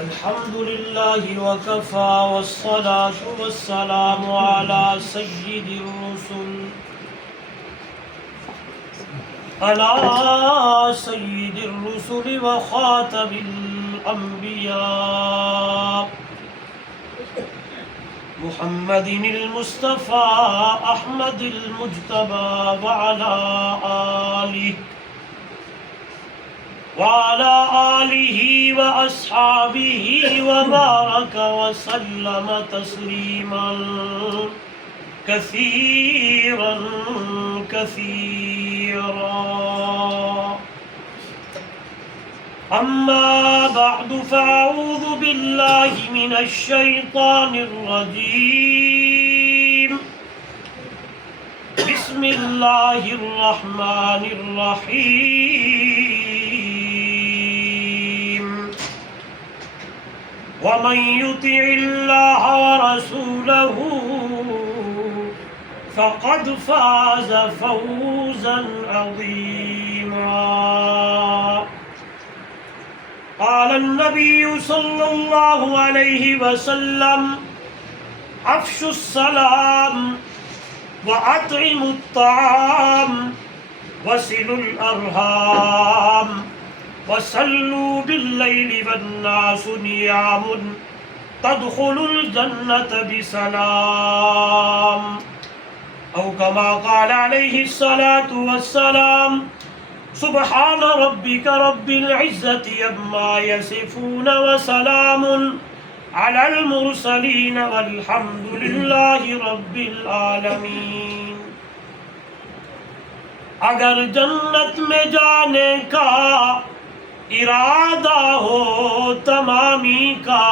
الحمد لله وكفى والصلاة والسلام على سيد الرسل وخاتم الأنبياء محمد المصطفى أحمد المجتبى وعلى آله وأصحابه وبارك وسلم تسليما كثيرا أما بعد فأعوذ بالله من الشيطان الرجيم بسم الله الرحمن الرحيم ومن يطع الله ورسوله فقد فاز فوزا عظيما. قال النبي صلى الله عليه وسلم افشوا السلام وأطعموا الطعام وصلوا الأرحام وصلوا بالليل والناس نيام تدخلوا الجنة بسلام أو كما قال عليه الصلاة والسلام سبحان ربك رب العزة عما يصفون وسلام على المرسلين والحمد لله رب العالمين. اگر جنت میں جانے کا ارادہ ہو تمامی کا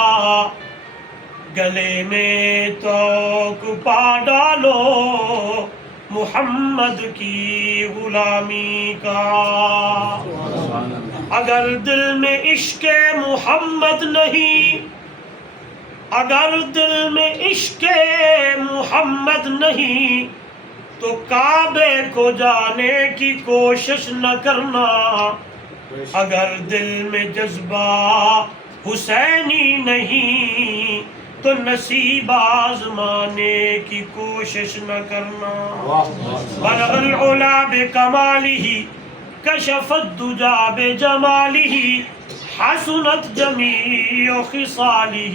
گلے میں توق پا ڈالو محمد کی غلامی کا. اگر دل میں عشق محمد نہیں اگر دل میں عشق محمد نہیں تو کعبے کو جانے کی کوشش نہ کرنا. اگر دل میں جذبہ حسینی نہیں تو نصیب آزمانے کی کوشش نہ کرنا. بلغ العلا بکمالہ کشف الدجا بجمالہ حسنت جمیع خصالہ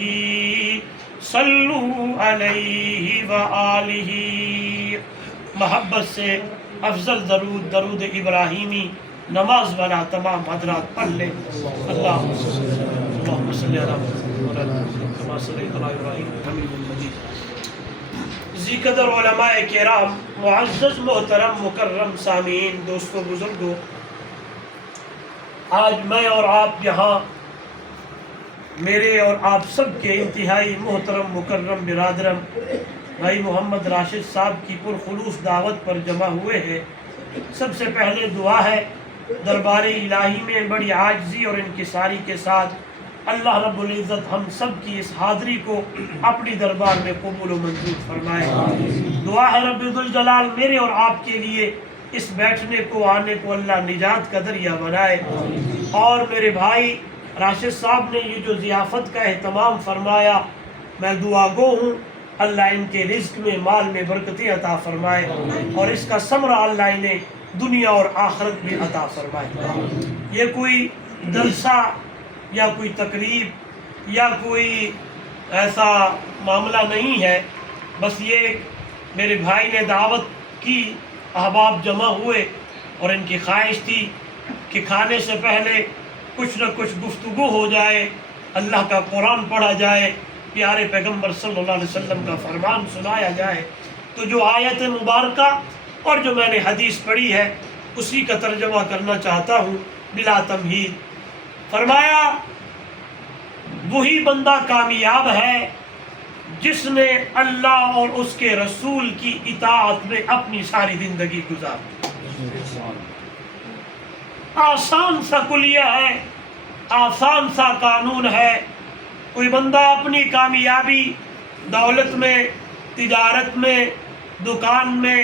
صلو علیہ وآلہ. محبت سے افضل درود درود ابراہیمی نماز والا تمام حضرات پڑھ لیں. اللہم صلی علی محمد کما صلیت علی ابراہیم حمید مجید. ذی قدر علماء کرام، معزز محترم مکرم سامعین، دوستو بزرگو، آج میں اور آپ یہاں میرے اور آپ سب کے انتہائی محترم مکرم برادرم بھائی محمد راشد صاحب کی پرخلوص دعوت پر جمع ہوئے ہیں. سب سے پہلے دعا ہے دربار الہی میں بڑی عاجزی اور انکساری کے ساتھ اللہ رب العزت ہم سب کی اس حاضری کو اپنی دربار میں قبول و منظور فرمائے. دعا ہے رب ذوالجلال میرے اور آپ کے لیے اس بیٹھنے کو آنے کو اللہ نجات کا ذریعہ بنائے. اور میرے بھائی راشد صاحب نے یہ جو ضیافت کا اہتمام فرمایا، میں دعا گو ہوں اللہ ان کے رزق میں مال میں برکتیں عطا فرمائے اور اس کا ثمرہ اللہ انہیں دنیا اور آخرت میں عطا فرمائے. یہ کوئی جلسہ یا کوئی تقریب یا کوئی ایسا معاملہ نہیں ہے، بس یہ میرے بھائی نے دعوت کی، احباب جمع ہوئے اور ان کی خواہش تھی کہ کھانے سے پہلے کچھ نہ کچھ گفتگو ہو جائے، اللہ کا قرآن پڑھا جائے، پیارے پیغمبر صلی اللہ علیہ وسلم کا فرمان سنایا جائے. تو جو آیت مبارکہ اور جو میں نے حدیث پڑھی ہے اسی کا ترجمہ کرنا چاہتا ہوں بلا تمہید. فرمایا وہی بندہ کامیاب ہے جس نے اللہ اور اس کے رسول کی اطاعت میں اپنی ساری زندگی گزاری. آسان سا کلیہ ہے، آسان سا قانون ہے. کوئی بندہ اپنی کامیابی دولت میں، تجارت میں، دکان میں،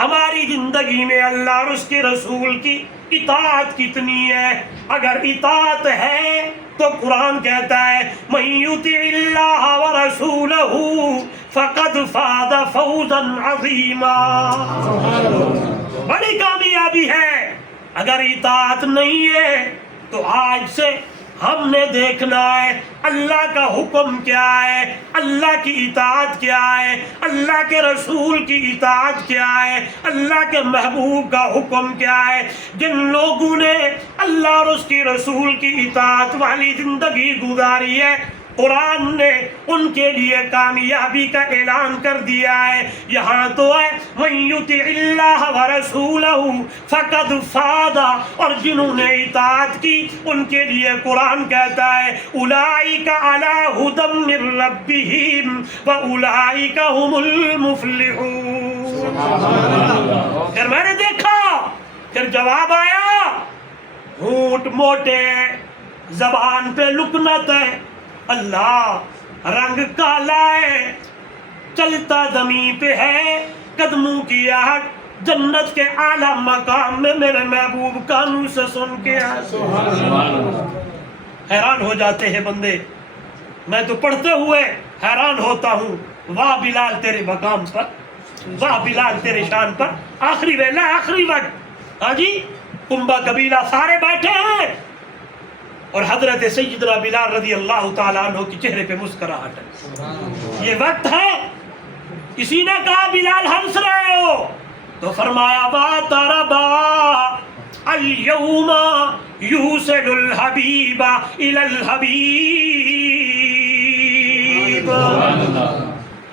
ہماری زندگی میں اللہ اور اس کے رسول کی اطاعت کتنی ہے؟ اگر اطاعت ہے تو قرآن کہتا ہے من یطع اللہ ورسولہ فقد فاز فوزا عظیما، بڑی کامیابی ہے۔ اگر اطاعت نہیں ہے تو آج سے ہم نے دیکھنا ہے اللہ کا حکم کیا ہے، اللہ کی اطاعت کیا ہے، اللہ کے رسول کی اطاعت کیا ہے، اللہ کے محبوب کا حکم کیا ہے۔ جن لوگوں نے اللہ اور اس کی رسول کی اطاعت والی زندگی گزاری ہے، قرآن نے ان کے لیے کامیابی کا اعلان کر دیا ہے۔ یہاں تو ہے من یطع اللہ ورسولہ فقد فاز، اور جنہوں نے اطاعت کی ان کے لیے قرآن کہتا ہے اولئک علی ھدی من ربہم واولئک ھم المفلحون۔ پھر میں نے دیکھا، پھر جواب آیا، ہونٹ موٹے، زبان پہ لکنت ہے، اللہ رنگ کالا ہے، چلتا زمین پہ ہے، قدموں کی آہٹ، جنت کے اعلیٰ مقام میں میرے محبوب کانوں سے سن کے حیران ہو جاتے ہیں بندے۔ میں تو پڑھتے ہوئے حیران ہوتا ہوں، واہ بلال تیرے مقام پر، واہ بلال تیرے شان پر۔ آخری ویلا، آخری وقت، ہاں جی، کنبہ قبیلہ سارے بیٹھے ہیں اور حضرت سیدنا بلال رضی اللہ تعالیٰ عنہ کی چہرے پہ مسکراہٹ ہے۔ یہ وقت ہے، کسی نے کہا بلال ہنس رہے ہو، تو فرمایا وَاتَرَبَا الْيَوْمَ يُوسِلُ الْحَبِيبَ إِلَى الْحَبِيبِ،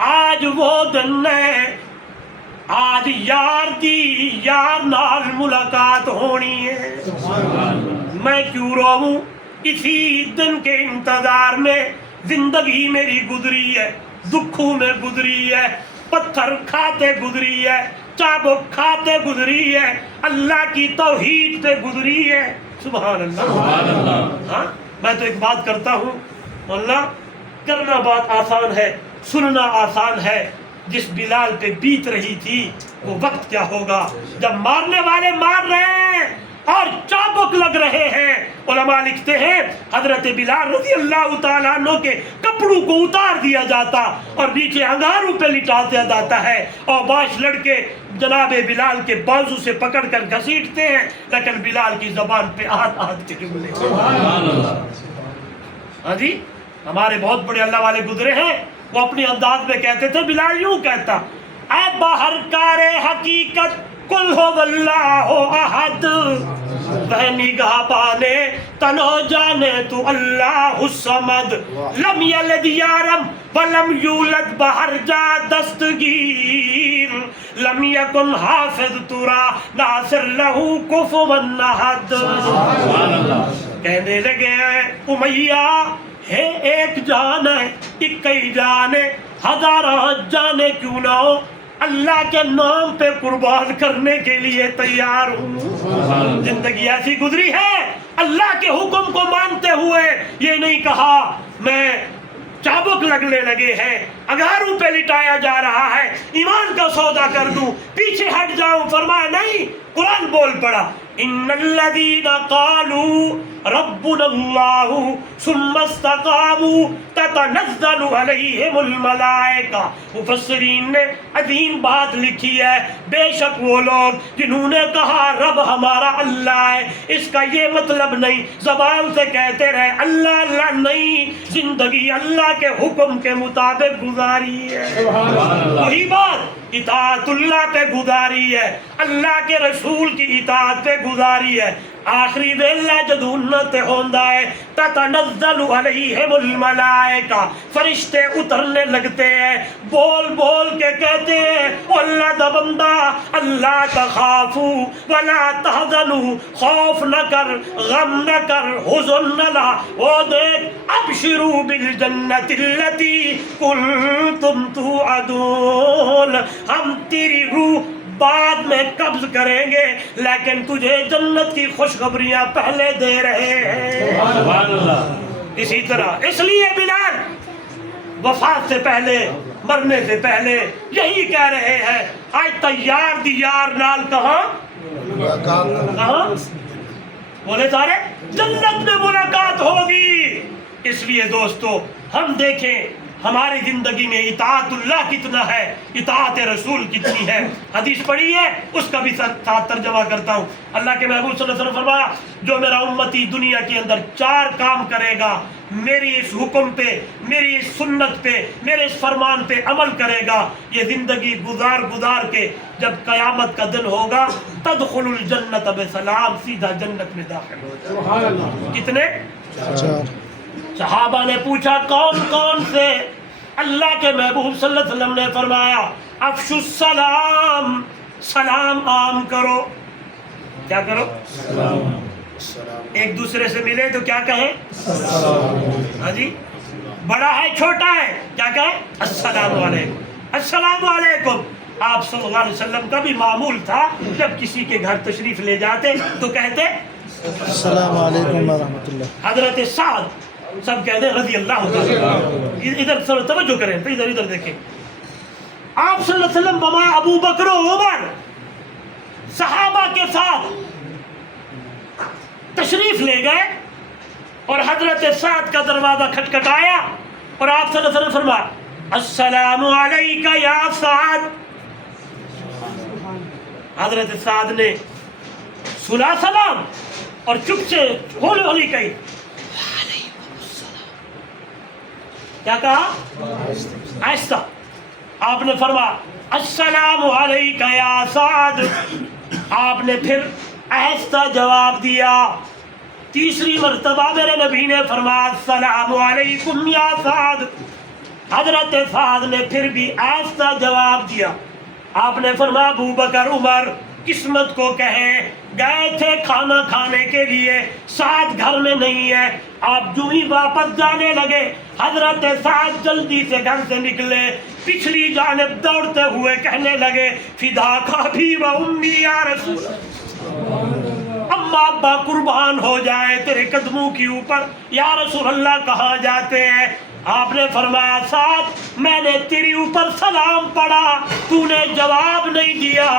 آج وہ دن ہے، آج یار دی یار نال ملاقات ہونی ہے۔ میں کیوں روؤں؟ اسی دن کے انتظار میں زندگی میری گزری ہے، دکھوں میں گزری ہے، پتھر کھاتے گزری ہے، چابک کھاتے گزری ہے، اللہ کی توحید پہ گزری ہے۔ سبحان اللہ۔ ہاں، میں تو ایک بات کرتا ہوں، اللہ کرنا بات آسان ہے، سننا آسان ہے۔ جس بلال پہ بیت رہی تھی وہ وقت کیا ہوگا جب مارنے والے مار رہے ہیں اور چابک لگ رہے ہیں۔ علماء لکھتے ہیں حضرت بلال رضی اللہ تعالیٰ عنہ کے کپڑوں کو اتار دیا جاتا اور نیچے انگاروں پہ لٹا دیا جاتا ہے، اور باش لڑکے جناب بلال کے بازو سے پکڑ کر گھسیٹتے ہیں، لیکن بلال کی زبان پہ آہت آہت کے جملے۔ ہاں جی، ہمارے بہت بڑے اللہ والے گزرے ہیں، وہ اپنے انداز میں کہتے تھے، بلال یوں کہتا، اے باہر کار حقیقت کل ہو واللہ احد، وہ نگاہ بانے تنو جانے تو اللہ الصمد، لم یلد یارم ولم یولد باہر جا دستگیر، لم یکن حافظ ترا ناصر لہو کفوا احد۔ کہنے لگے امیہ ہے ایک جان ہے، اکئی جان ہے، ہزارہ جانے کیوں نہ ہو، اللہ کے نام پہ قربان کرنے کے لیے تیار ہوں۔ زندگی ایسی گزری ہے، اللہ کے حکم کو مانتے ہوئے یہ نہیں کہا میں چابک لگنے لگے ہیں، انگاروں پہ لٹایا جا رہا ہے، ایمان کا سودا کر دوں، پیچھے ہٹ جاؤں۔ فرمایا نہیں، قرآن بول پڑا ان الذین قالوا ربنا اللہ ثم استقاموا تتنزل علیہم الملائکہ۔ مفسرین نے عظیم بات لکھی ہے، بے شک وہ لوگ جنہوں نے کہا رب ہمارا اللہ ہے، اس کا یہ مطلب نہیں زبان سے کہتے رہے اللہ اللہ، نہیں، زندگی اللہ کے حکم کے مطابق گزاری ہے۔ وہی بات اطاعت اللہ پہ گزاری ہے، اللہ کے رسول کی اطاعت پہ گزاری ہے۔ آخری ویلا جدو انت ہوندا ہے تتنزل علیہم الملائکہ، فرشتے اترنے لگتے ہیں، بول بول کے کہتے ہیں اللہ دا بندہ اللہ تخافوا ولا تحزنوا، خوف نہ کر، غم نہ کر، حزن نہ لا، وہ دیکھ ابشروا بالجنت التی کنتم توعدون، ہم تیری روح بعد میں قبض کریں گے لیکن تجھے جنت کی خوشخبریاں پہلے دے رہے ہیں۔ سبحان اللہ۔ اسی طرح اس لیے بلال وفات سے پہلے مرنے سے پہلے یہی کہہ رہے ہیں آج تیار دی یار نال کہاں بولے سارے جنت میں ملاقات ہوگی۔ اس لیے دوستو ہم دیکھیں ہماری زندگی میں اطاعت اللہ کتنا ہے، اطاعت رسول کتنی ہے۔ حدیث پڑھی ہے، اس کا بھی ساتھ ترجمہ کرتا ہوں۔ اللہ کے محبوب صلی اللہ علیہ وسلم فرمایا جو میرا امتی دنیا کے اندر 4 کام کرے گا، میری اس حکم پہ، میری اس سنت پہ، میرے اس فرمان پہ عمل کرے گا، یہ زندگی گزار کے جب قیامت کا دن ہوگا تدخل الجنت بسلام، سیدھا جنت میں داخل ہو جائے۔ کتنے؟ 4۔ صحابہ نے پوچھا کون کون سے؟ اللہ کے محبوب صلی اللہ علیہ وسلم نے فرمایا افشوا السلام، سلام عام کرو۔ کیا کرو؟ ایک دوسرے سے ملے تو کیا کہیں؟ ہاں جی، بڑا ہے چھوٹا ہے کیا کہیں؟ السلام علیکم، السلام علیکم۔ آپ صلی اللہ علیہ وسلم کا بھی معمول تھا جب کسی کے گھر تشریف لے جاتے تو کہتے السلام علیکم ورحمۃ اللہ۔ حضرت سعد سب کہتے ہیں رضی اللہ تعالی، ادھر توجہ کریں تو ادھر دیکھیں، آپ صلی اللہ علیہ وسلم بما ابو بکر و عمر صحابہ کے ساتھ تشریف لے گئے اور حضرت سعد کا دروازہ کھٹکھٹایا اور آپ صلی اللہ علیہ وسلم فرمایا السلام علیکہ یا سعد۔ حضرت سعد نے سنا سلام اور چپ سے ہولی ہولی کہی کیا کہا؟ آہستہ۔ آپ نے فرمایا السلام علیکہ یا سعد، آپ نے پھر آہستہ جواب دیا۔ تیسری مرتبہ میرے نبی نے فرمایا السلام علیکم یا سعد، حضرت سعد نے پھر بھی آہستہ جواب دیا۔ آپ نے فرمایا ابو بکر عمر قسمت کو کہیں گئے تھے کھانا کھانے کے لیے، سعد گھر میں نہیں ہے۔ آپ جو ہی واپس جانے لگے حضرت سعد جلدی سے گھر سے نکلے، پچھلی جانب دوڑتے ہوئے کہنے لگے فداک ابی و امی یا رسول اللہ، اما ابا قربان ہو جائے تیرے قدموں کے اوپر، یا رسول اللہ کہاں جاتے ہیں؟ آپ نے فرمایا سعد میں نے تیرے اوپر سلام پڑھا، تو نے جواب نہیں دیا۔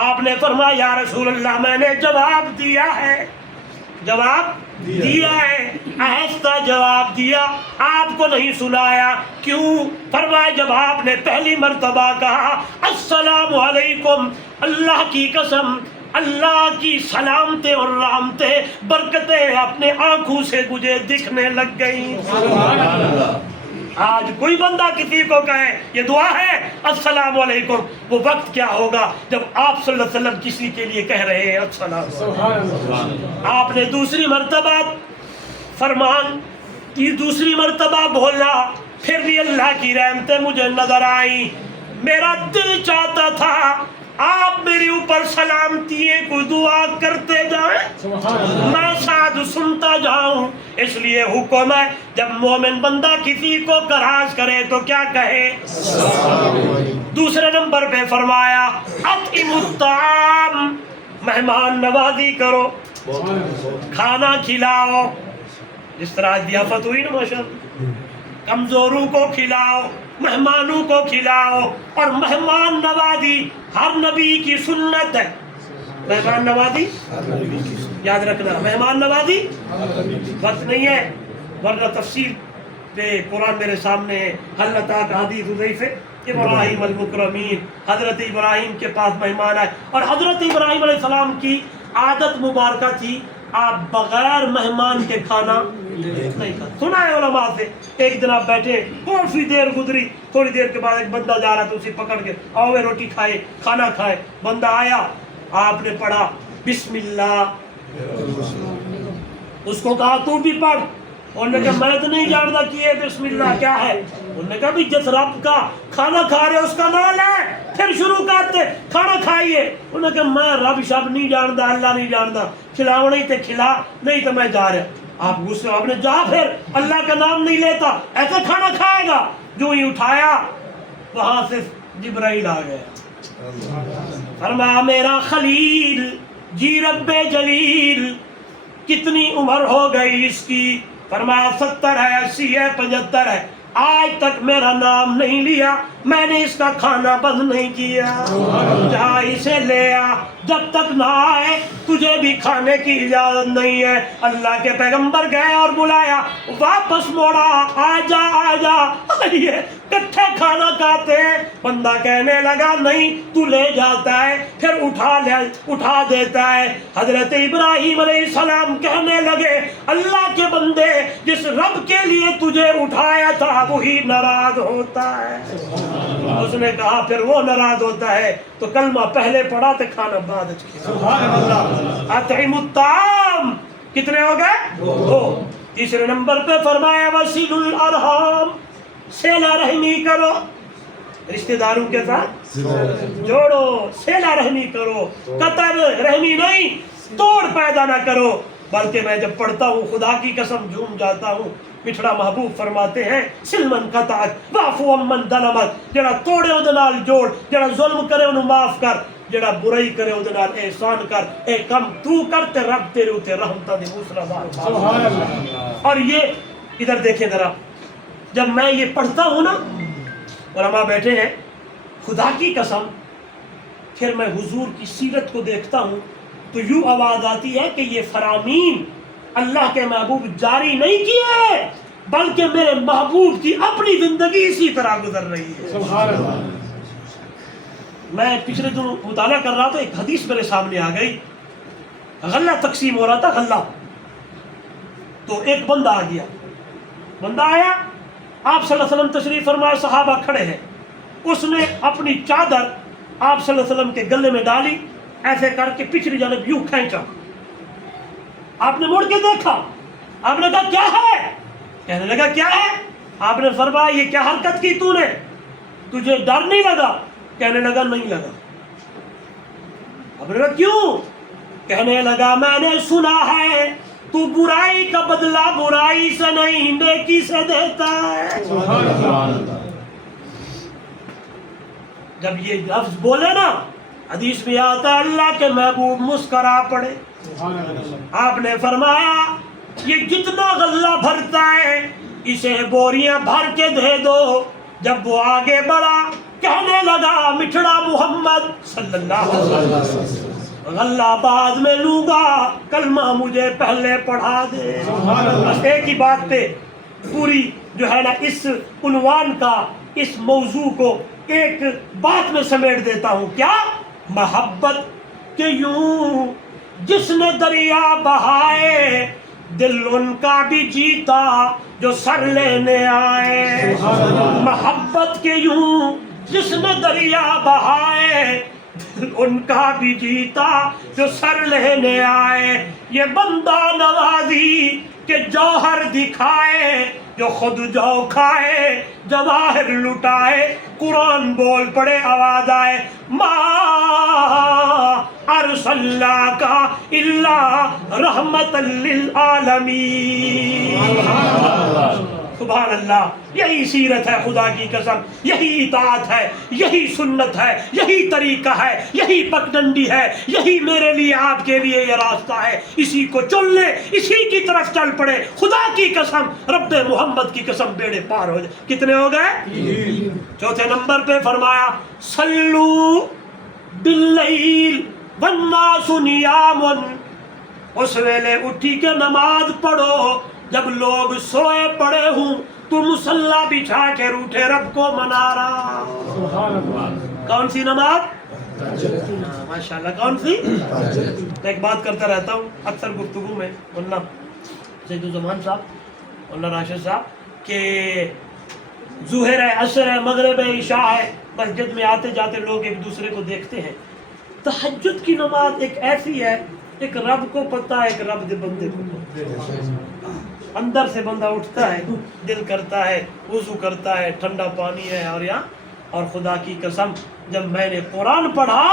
آپ نے فرمایا یا رسول اللہ میں نے جواب دیا ہے، جواب دیا ہے، آہستہ جواب دیا، آپ کو نہیں سنایا۔ کیوں؟ فرمایا جب آپ نے پہلی مرتبہ کہا السلام علیکم، اللہ کی قسم اللہ کی سلامتیں اور رحمتیں برکتیں اپنے آنکھوں سے مجھے دکھنے لگ گئی۔ آج کوئی بندہ کسی کو کہے یہ دعا ہے السلام علیکم، وہ وقت کیا ہوگا جب آپ صلی اللہ علیہ وسلم کسی کے لیے کہہ رہے ہیں السلام علیکم۔ آپ نے دوسری مرتبہ فرمان کی، دوسری مرتبہ بولا، پھر بھی اللہ کی رحمتیں مجھے نظر آئیں۔ میرا دل چاہتا تھا آپ میرے اوپر سلامتی کو دعا کرتے جائیں، میں ساتھ سنتا جاؤں۔ اس لیے حکم ہے جب مومن بندہ کسی کو کراج کرے تو کیا کہے؟ دوسرے نمبر پہ فرمایا اطعموا الطعام، مہمان نوازی کرو، کھانا کھلاؤ۔ جس طرح ضیافت ہوئی نا ماشاءاللہ، کمزوروں کو کھلاؤ، مہمانوں کو کھلاؤ، اور مہمان نوازی ہر نبی کی سنت ہے۔ مہمان نوازی یاد رکھنا، مہمان نوازی وقت نہیں ہے ورنہ تفصیل پہ قرآن میرے سامنے ہے۔ حل اتاک حدیث ضیف ابراہیم المکرمین، حضرت ابراہیم کے پاس مہمان آئے، اور حضرت ابراہیم علیہ السلام کی عادت مبارکہ تھی آپ بغیر مہمان کے کھانا نہیں کھاتے۔ سنا ہے علماء سے، ایک دن آپ بیٹھے، کافی دیر گزری، تھوڑی دیر کے بعد ایک بندہ جا رہا تھا، اسے پکڑ کے آؤ روٹی کھائے، کھانا کھائے۔ بندہ آیا، آپ نے پڑھا بسم اللہ، اس کو کہا تو بھی پڑھ، انہوں نے کہا میں تو نہیں جانتا کہ یہ بسم اللہ کیا ہے۔ انہوں نے کہا بھی جس رب کا کھانا کھا رہے اس کا نام ہے، پھر شروع کرتے کھانا کھائیے۔ انہوں نے کہا میں رب شب نہیں جانتا، اللہ نہیں جانتا، کھلاو نہیں تے کھلا، نہیں تو میں جا رہا۔ آپ غصے، آپ نے جا، پھر اللہ کا نام نہیں لیتا ایسا کھانا کھائے گا؟ جو ہی اٹھایا وہاں سے جبرائیل آ گیا، فرمایا میرا خلیل جی رب جلیل کتنی عمر ہو گئی اس کی؟ فرمایا 70 ہے، 80 ہے، 75 ہے، آج تک میرا نام نہیں لیا۔ میں نے اس کا کھانا بند نہیں کیا، جا اسے لے آ، جب تک نہ آئے تجھے بھی کھانے کی اجازت نہیں ہے۔ اللہ کے پیغمبر گئے اور بلایا، واپس موڑا، آ جا آ جا، آئیے کٹھے کھانا کھاتے ہیں۔ بندہ کہنے لگا نہیں، تو لے جاتا ہے پھر اٹھا دیتا ہے۔ حضرت ابراہیم علیہ السلام کہنے لگے اللہ کے بندے، جس رب کے لیے تجھے اٹھایا تھا وہی ناراض ہوتا ہے۔ اس نے کہا پھر وہ ناراض ہوتا ہے تو کلمہ پہلے پڑھا تو کھانا بعد کیا۔ اطعم الطعام کتنے ہو گئے؟ 2۔ تیسرے نمبر پہ فرمایا وصل الارحام، صلہ رحمی کرو، رشتہ داروں کے ساتھ جوڑو، صلہ رحمی کرو، قطع رحمی نہیں، توڑ پیدا نہ کرو۔ بلکہ میں جب پڑھتا ہوں خدا کی قسم جھوم جاتا ہوں۔ پچھڑا محبوب فرماتے ہیں سلمن قطعت واعفو عمن ظلمت، جڑا توڑے اودے نال جوڑ، جڑا ظلم کرے انہوں معاف کر، جڑا برائی کرے اودے نال احسان کر، اے کم تو کرتے رب تیرے اوتے رحمتاں دی موسلا بار۔ سبحان اللہ۔ اور یہ ادھر دیکھیں ذرا، جب میں یہ پڑھتا ہوں نا، علماء بیٹھے ہیں، خدا کی قسم پھر میں حضور کی سیرت کو دیکھتا ہوں تو یوں آواز آتی ہے کہ یہ فرامین اللہ کے محبوب جاری نہیں کیے، بلکہ میرے محبوب کی اپنی زندگی اسی طرح گزر رہی ہے۔ سبحان اللہ۔ میں پچھلے دنوں مطالعہ کر رہا تھا، ایک حدیث میرے سامنے آ گئی، غلہ تقسیم ہو رہا تھا، غلہ، تو ایک بندہ آ گیا، بندہ آیا، آپ صلی اللہ علیہ وسلم تشریف فرمائے، صحابہ کھڑے ہیں، اس نے اپنی چادر آپ صلی اللہ علیہ وسلم کے گلے میں ڈالی، ایسے کر کے پچھلی جانب یوں کھینچا، آپ نے مڑ کے دیکھا، آپ نے کہا کیا ہے؟ کہنے لگا کیا ہے؟ آپ نے فرمایا یہ کیا حرکت کی تو نے؟ تجھے ڈر نہیں لگا؟ کہنے لگا نہیں لگا۔ آپ نے کہا کیوں؟ کہنے لگا میں نے سنا ہے تو برائی کا بدلہ برائی سے نہیں نیکی سے دیتا ہے۔ جب یہ لفظ بولے نا، حدیث میں آتا ہے اللہ کے محبوب مسکرا پڑے۔ آپ نے فرمایا یہ جتنا غلہ بھرتا ہے اسے بوریاں بھر کے دے دو۔ جب وہ آگے بڑھا کہنے لگا مٹھڑا محمد صلی اللہ علیہ وسلم، غلہ بعد میں لوں گا، کلمہ مجھے پہلے پڑھا دے۔ بس ایک ہی بات پہ پوری جو ہے نا اس عنوان کا، اس موضوع کو ایک بات میں سمیٹ دیتا ہوں، کیا؟ محبت کے یوں جس نے دریا بہائے، دل ان کا بھی جیتا جو سر لینے آئے۔ محبت کے یوں جس نے دریا بہائے، دل ان کا بھی جیتا جو سر لینے آئے۔ یہ بندہ نوازی کہ جوہر دکھائے، جو خود جو کھائے جواہر لٹائے۔ قرآن بول پڑے، آواز آئے ما ارسلناک الا رحمت للعالمین۔ سبحان اللہ، یہی سیرت ہے خدا کی قسم، یہی اطاعت ہے، یہی سنت ہے، یہی طریقہ ہے، یہی پگڈنڈی ہے، یہی میرے لیے آپ کے لیے یہ راستہ ہے۔ اسی کو چن لے، اسی کی طرف چل پڑے، خدا کی قسم، رب محمد کی قسم، بیڑے پار ہو جائے۔ کتنے ہو گئے؟ چوتھے نمبر پہ فرمایا صلو باللیل والناس نیام، اس ویلے اٹھی کے نماز پڑھو جب لوگ سوئے پڑے ہوں، تو مصلی بچھا کے روٹھے رب کو منا رہا۔ کون سی نماز؟ ماشاءاللہ، کون سی؟ میں ایک بات کرتا رہتا ہوں اکثر گفتگو میں، ورنہ سید الزمان صاحب، ورنہ راشد صاحب، کہ ظہر ہے، عصر ہے، مغرب ہے، عشاء ہے، مسجد میں آتے جاتے لوگ ایک دوسرے کو دیکھتے ہیں۔ تہجد کی نماز ایک ایسی ہے، ایک رب کو پتہ ہے، ایک رب دے بندے کو پتہ ہے۔ اندر سے بندہ اٹھتا ہے، دل کرتا ہے، وضو کرتا ہے، ٹھنڈا پانی ہے، اور خدا کی قسم جب میں نے قرآن پڑھا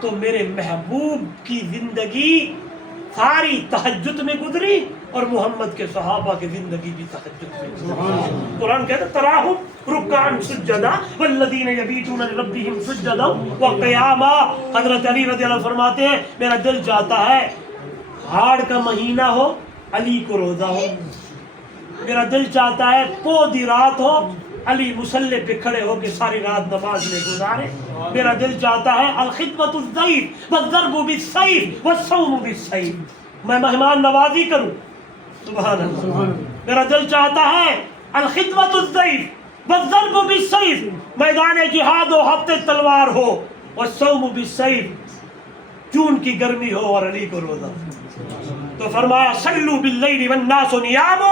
تو میرے محبوب کی زندگی ساری تہجد میں گزری، اور محمد کے صحابہ کی زندگی بھی تہجد میں گزری۔ قرآن کہتا ہے تراہم رکعا سجدا والذین یبیتون لربہم سجدا وقیاما۔ حضرت علی رضی اللہ عنہ فرماتے ہیں میرا دل چاہتا ہے ہاڑ کا مہینہ ہو، علی کو روزہ ہو، میرا دل چاہتا ہے پو دی رات ہو، علی مسلح پہ کھڑے ہو کے ساری رات نماز میں گزارے. میرا دل چاہتا ہے الخدمت الضعیف والضرب بالسیف والصوم بالسیف، میں مہمان نوازی کروں. سبحان اللہ. میرا دل چاہتا ہے الخدمت الضعیف والضرب بالسیف، میدان جہاد ہو، ہفتے تلوار ہو، والصوم بالسیف، جون کی گرمی ہو اور علی کو روزہ. تو فرمایا صلو باللیل والناس نیام،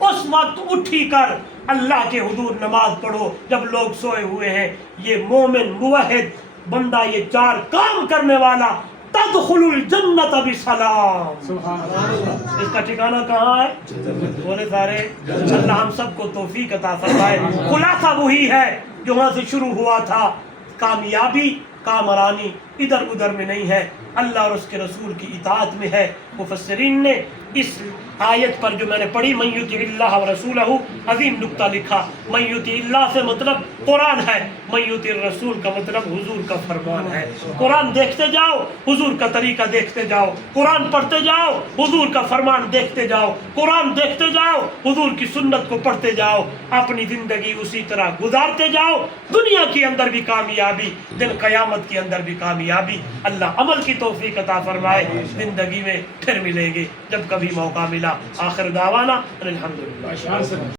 اس وقت اٹھی کر اللہ کے حضور نماز پڑھو جب لوگ سوئے ہوئے ہیں. یہ مومن موحد بندہ یہ چار کام کرنے والا تدخل الجنت بسلام. اس کا ٹھکانہ کہاں ہے؟ بولے سارے. اللہ ہم سب کو توفیق عطا فرمائے. خلاصہ وہی ہے جو وہاں سے شروع ہوا تھا. کامیابی کامرانی ادھر ادھر میں نہیں ہے، اللہ اور اس کے رسول کی اطاعت میں ہے. مفسرین نے اس آیت پر جو میں نے پڑھی من یطع اللہ ورسولہ، عظیم نکتہ لکھا. من یطع اللہ سے مطلب قرآن ہے، من یطع الرسول کا مطلب حضور کا فرمان ہے. قرآن دیکھتے جاؤ، حضور کا طریقہ دیکھتے جاؤ. قرآن پڑھتے جاؤ، حضور کا فرمان دیکھتے جاؤ. قرآن دیکھتے جاؤ، حضور کی سنت کو پڑھتے جاؤ. اپنی زندگی اسی طرح گزارتے جاؤ. دنیا کے اندر بھی کامیابی، دن قیامت کے اندر بھی کامیابی. اللہ عمل کی توفیق عطا فرمائے. زندگی میں پھر ملیں گے جب کبھی موقع ملا. آخر دعوانا الحمدللہ.